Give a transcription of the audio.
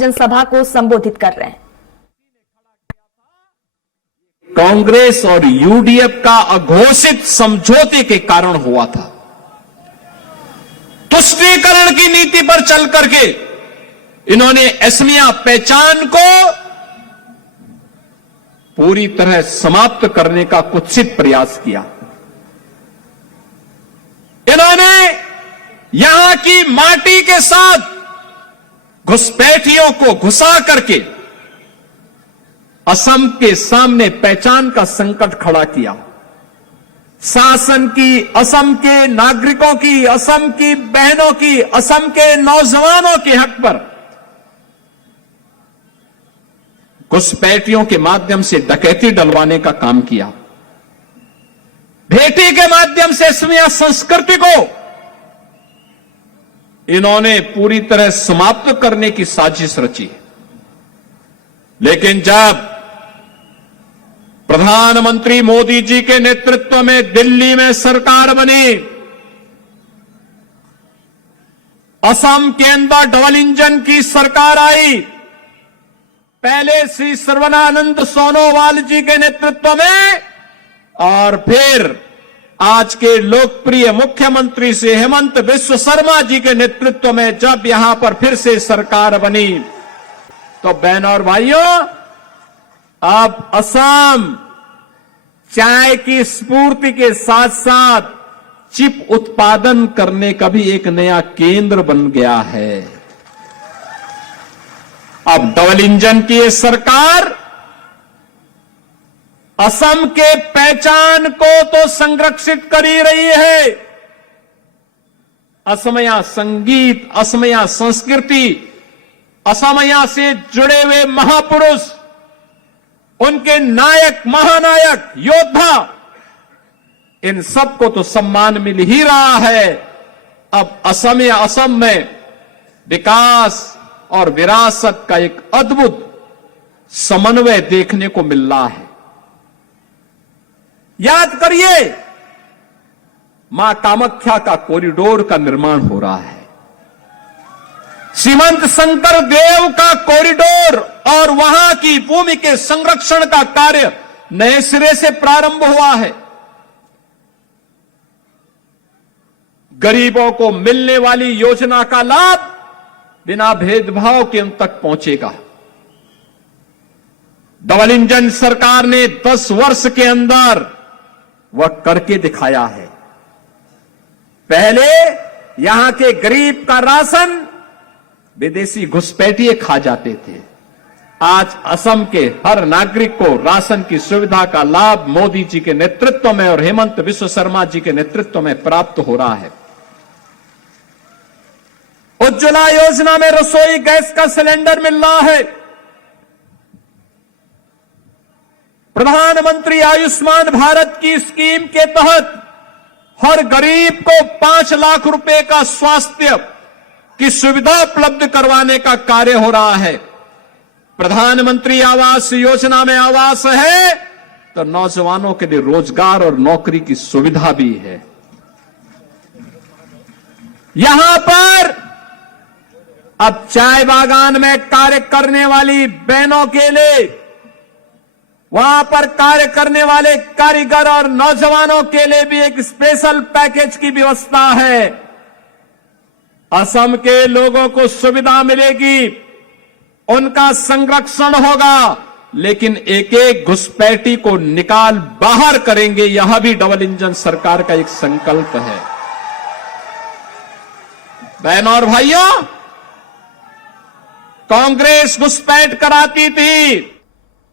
जनसभा को संबोधित कर रहे हैं। कांग्रेस और यूडीएफ का अघोषित समझौते के कारण हुआ था। तुष्टीकरण की नीति पर चल करके इन्होंने असमिया पहचान को पूरी तरह समाप्त करने का कुत्सित प्रयास किया। इन्होंने यहां की माटी के साथ घुसपैठियों को घुसा करके असम के सामने पहचान का संकट खड़ा किया। शासन की, असम के नागरिकों की, असम की बहनों की, असम के नौजवानों के हक पर घुसपैठियों के माध्यम से डकैती डलवाने का काम किया। भेटी के माध्यम से असमिया संस्कृति को इन्होंने पूरी तरह समाप्त करने की साजिश रची। लेकिन जब प्रधानमंत्री मोदी जी के नेतृत्व में दिल्ली में सरकार बनी, असम के अंदर डबल इंजन की सरकार आई, पहले श्री सर्बानंद सोनोवाल जी के नेतृत्व में और फिर आज के लोकप्रिय मुख्यमंत्री श्री हेमंत बिस्व शर्मा जी के नेतृत्व में जब यहां पर फिर से सरकार बनी, तो बहनों और भाइयों, अब असम चाय की स्फूर्ति के साथ साथ चिप उत्पादन करने का भी एक नया केंद्र बन गया है। अब डबल इंजन की ये सरकार असम के पहचान को तो संरक्षित कर ही रही है। असमिया संगीत, असमिया संस्कृति, असमिया से जुड़े हुए महापुरुष, उनके नायक, महानायक, योद्धा, इन सबको तो सम्मान मिल ही रहा है। अब असम में विकास और विरासत का एक अद्भुत समन्वय देखने को मिल रहा है। याद करिए, मां कामाख्या का कॉरिडोर का निर्माण हो रहा है, श्रीमंत शंकर देव का कॉरिडोर और वहां की भूमि के संरक्षण का कार्य नए सिरे से प्रारंभ हुआ है। गरीबों को मिलने वाली योजना का लाभ बिना भेदभाव के उन तक पहुंचेगा। डबल इंजन सरकार ने 10 वर्ष के अंदर वह करके दिखाया है। पहले यहां के गरीब का राशन विदेशी घुसपैठिए खा जाते थे। आज असम के हर नागरिक को राशन की सुविधा का लाभ मोदी जी के नेतृत्व में और हेमंत बिस्व शर्मा जी के नेतृत्व में प्राप्त हो रहा है। उज्ज्वला योजना में रसोई गैस का सिलेंडर मिल रहा है। प्रधानमंत्री आयुष्मान भारत की स्कीम के तहत हर गरीब को 5 लाख रुपए का स्वास्थ्य की सुविधा उपलब्ध करवाने का कार्य हो रहा है। प्रधानमंत्री आवास योजना में आवास है तो नौजवानों के लिए रोजगार और नौकरी की सुविधा भी है। यहां पर अब चाय बागान में कार्य करने वाली बहनों के लिए, वहां पर कार्य करने वाले कारीगर और नौजवानों के लिए भी एक स्पेशल पैकेज की व्यवस्था है। असम के लोगों को सुविधा मिलेगी, उनका संरक्षण होगा, लेकिन एक एक घुसपैठी को निकाल बाहर करेंगे। यह भी डबल इंजन सरकार का एक संकल्प है। बहनों और भाइयों, कांग्रेस घुसपैठ कराती थी,